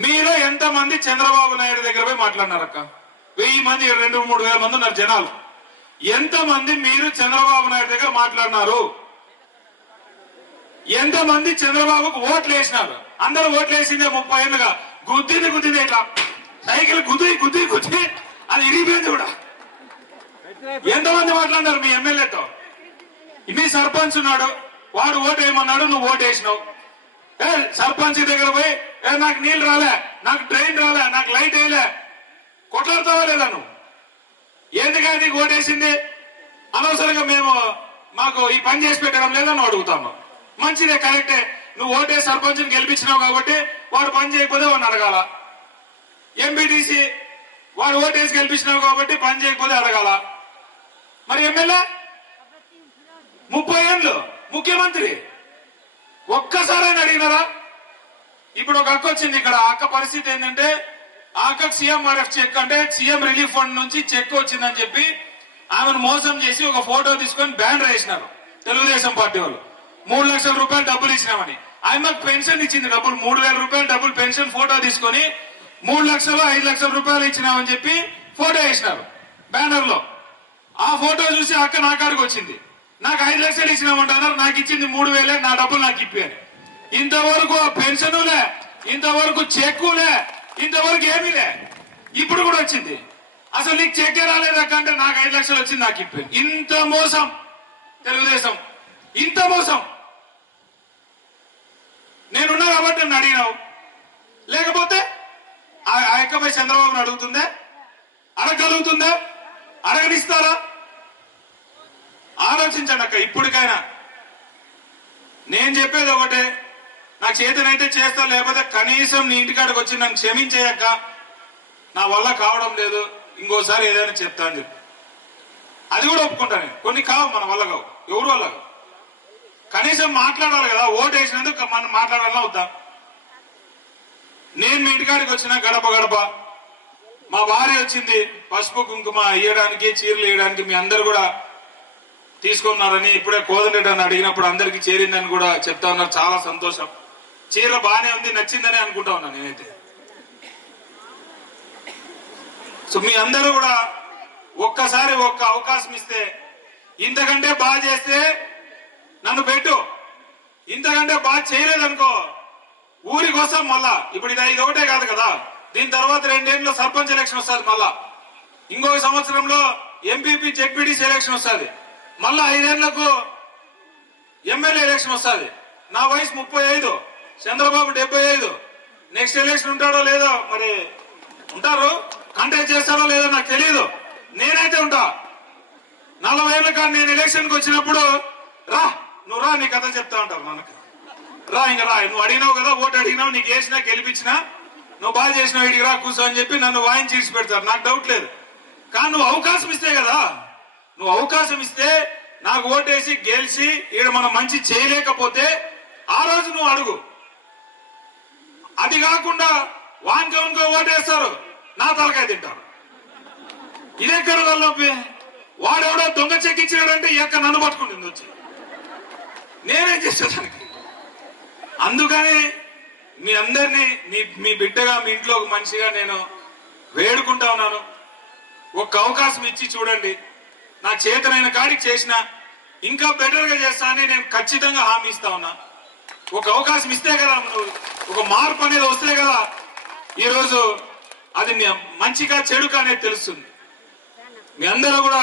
మీలో ఎంత మంది చంద్రబాబు నాయుడు దగ్గర పోయి మాట్లాడినారక్క? వెయ్యి మంది రెండు మూడు వేల మంది ఉన్నారు జనాలు. ఎంత మంది మీరు చంద్రబాబు నాయుడు దగ్గర మాట్లాడినారు? ఎంత మంది చంద్రబాబుకు ఓట్లు వేసినారు? అందరూ ఓట్లు వేసిందే ముప్పై ఏళ్ళుగా. గుద్దింది గుద్దింది ఇట్లా సైకిల్ గుద్ది గుద్ది గుద్ది అది ఇరిగిపోయింది కూడా. ఎంతమంది మాట్లాడినారు మీ ఎమ్మెల్యేతో? మీ సర్పంచ్ ఉన్నాడు వాడు ఓటు వేయమన్నాడు నువ్వు ఓటు వేసినావు. సర్పంచ్ దగ్గర పోయి నాకు నీళ్ళు రాలే నాకు ట్రైన్ రాలే నాకు లైట్ వేయలే. కొట్లాడుతావా లేదా నువ్వు? ఎందుకని నీకు ఓటేసింది? అనవసరంగా మేము మాకు ఈ పని చేసి పెట్టడం లేదని అడుగుతాము మంచిదే కరెక్టే. నువ్వు ఓటే సర్పంచ్ని గెలిపించినావు కాబట్టి వాడు పని చేయకపోతే వాడిని అడగాల. ఎంపీటీసీ వాడు ఓటేసి గెలిపించినావు కాబట్టి పని చేయకపోతే అడగాల. మరి ఎమ్మెల్యే? ముప్పై ఏళ్ళు ముఖ్యమంత్రి. ఒక్కసారైనా అడిగినారా? ఇప్పుడు ఒక అక్క వచ్చింది ఇక్కడ. అక్క పరిస్థితి ఏంటంటే ఆకకు సీఎంఆర్ఎఫ్ చెక్ అంటే సీఎం రిలీఫ్ ఫండ్ నుంచి చెక్ వచ్చిందని చెప్పి ఆమెను మోసం చేసి ఒక ఫోటో తీసుకొని బ్యాన్ వేసినారు తెలుగుదేశం పార్టీ వాళ్ళు. మూడు లక్షల రూపాయలు డబ్బులు ఇచ్చినామని. ఆమెకు పెన్షన్ ఇచ్చింది డబ్బులు. మూడు వేల రూపాయలు డబ్బులు పెన్షన్ ఫోటో తీసుకొని మూడు లక్షలు ఐదు లక్షల రూపాయలు ఇచ్చినామని చెప్పి ఫోటో వేసినారు బ్యానర్లో ఆ ఫోటో చూసి అక్క నా కాడికి వచ్చింది. నాకు ఐదు లక్షలు ఇచ్చినామంటున్నారు. నాకు ఇచ్చింది మూడు వేలే నా డబ్బులు నాకు ఇప్పారు ఇంతవరకు ఆ పెన్షన్ ఇంతవరకు చెక్కులే ఇంతవరకు ఏమీ లే ఇప్పుడు కూడా వచ్చింది. అసలు నీకు చెక్కే రాలేదక్క అంటే నాకు ఐదు లక్షలు వచ్చింది నాకు ఇప్పుడు. ఇంత మోసం. తెలుగుదేశం ఇంత మోసం. నేనున్నా కాబట్టి నన్ను అడిగినావు. లేకపోతే ఆ ఆ అక్కపై చంద్రబాబును అడుగుతుందే? అడగలుగుతుందా అడగనిస్తారా? ఆలోచించండి అక్క ఇప్పటికైనా. నేను చెప్పేది ఒకటే. నా చేతనైతే చేస్తా లేకపోతే కనీసం నీ ఇంటికాడికి వచ్చి నన్ను క్షమించేయక్క. నా వల్ల కావడం లేదు ఇంకోసారి ఏదైనా చెప్తా అని చెప్పి. అది కూడా ఒప్పుకుంటాను కొన్ని కావు మన వల్ల కావు. ఎవరు వల్ల కావు? కనీసం మాట్లాడాలి కదా ఓటు వేసినందుకు మనం మాట్లాడాలన్నా వద్దా? నేను మీ ఇంటికాడికి వచ్చిన గడప గడప. మా భార్య వచ్చింది పసుపు కుంకుమ ఇయ్యడానికి చీరలు ఇవ్వడానికి మీ అందరు కూడా తీసుకున్నారని ఇప్పుడే కోదండి అని అడిగినప్పుడు అందరికీ చేరిందని కూడా చెప్తా ఉన్నారు. చాలా సంతోషం. చీర బానే ఉంది నచ్చిందని అనుకుంటా ఉన్నా నేనైతే. సో మీ అందరూ కూడా ఒక్కసారి ఒక్క అవకాశం ఇస్తే ఇంతకంటే బాగా చేస్తే నన్ను పెట్టు. ఇంతకంటే బాగా చేయలేదనుకో ఊరి కోసం మళ్ళా ఇప్పుడు ఇది ఇది ఒకటే కాదు కదా దీని తర్వాత రెండేళ్ళు సర్పంచ్ ఎలక్షన్ వస్తుంది మళ్ళా. ఇంకొక సంవత్సరంలో ఎంపీపీ జెడ్పీటీసీ ఎలక్షన్ వస్తుంది. మళ్ళా ఐదేళ్ళకు ఎమ్మెల్యే ఎలక్షన్ వస్తుంది. నా వయసు ముప్పై ఐదు. చంద్రబాబు డెబ్బై ఐదు. నెక్స్ట్ ఎలక్షన్ ఉంటాడో లేదో మరి ఉంటారు? కంటెక్ట్ చేస్తాడో లేదో నాకు తెలియదు నేనైతే ఉంటా. నలభై ఏళ్ళ కానీ నేను ఎలక్షన్కి వచ్చినప్పుడు రా నువ్వు రా నీ కథ చెప్తా ఉంటావు మనకు. రా ఇంకా రా నువ్వు అడిగినావు కదా ఓటు అడిగినావు నీకు వేసినా గెలిపించినా నువ్వు బాగా చేసినావు ఇడికి రా కూర్చో అని చెప్పి నన్ను వాయించి ఇడిచి పెడతారు. నాకు డౌట్ లేదు. కానీ నువ్వు అవకాశం ఇస్తే కదా. నువ్వు అవకాశం ఇస్తే నాకు ఓటేసి గెలిచి ఈడ మనం మంచి చేయలేకపోతే ఆ రోజు నువ్వు అడుగు. అది కాకుండా వానికో ఓటేస్తారు. నా తలకాయ తింటారు. ఇదెక్కడ వాళ్ళొప్పి వాడెవడో దొంగ చెక్కించాడంటే ఈ యొక్క నన్ను పట్టుకుంటుంది వచ్చి. నేనేం చేసేదానికి. అందుకని మీ అందరినీ మీ మీ బిడ్డగా మీ ఇంట్లో ఒక మనిషిగా నేను వేడుకుంటా ఉన్నాను. ఒక్క అవకాశం ఇచ్చి చూడండి. నా చేతనైన కాడికి చేసిన ఇంకా బెటర్గా చేస్తా అని నేను ఖచ్చితంగా హామీ ఇస్తా ఉన్నా. ఒక అవకాశం ఇస్తే కదా నువ్వు ఒక మార్పు అనేది వస్తే కదా ఈరోజు అది మంచిగా చెడుగా అనేది తెలుస్తుంది. మీ అందరూ కూడా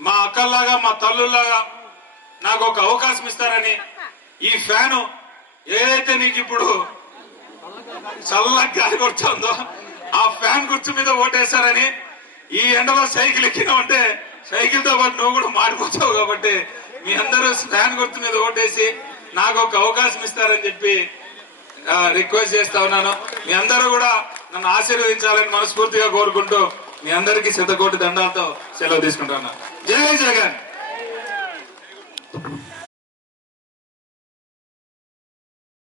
మా అక్కల్లాగా మా తల్లుల్లాగా నాకు ఒక అవకాశం ఇస్తారని ఈ ఫ్యాను ఏదైతే నీకు ఇప్పుడు చల్లగా గాలి కొడుతుందో ఆ ఫ్యాన్ గుర్తు మీద ఓటేస్తారని ఈ ఎండలో సైకిల్ ఎక్కినామంటే సైకిల్తో పాటు నువ్వు కూడా మాడిపోతావు కాబట్టి మీ అందరూ ఫ్యాన్ గుర్తు మీద ఓటేసి నాకు ఒక అవకాశం ఇస్తారని చెప్పి రిక్వెస్ట్ చేస్తా ఉన్నాను. మీ అందరూ కూడా నన్ను ఆశీర్వదించాలని మనస్ఫూర్తిగా కోరుకుంటూ మీ అందరికీ శతకోటి దండాలతో సెలవు తీసుకుంటున్నాను జై జగన్!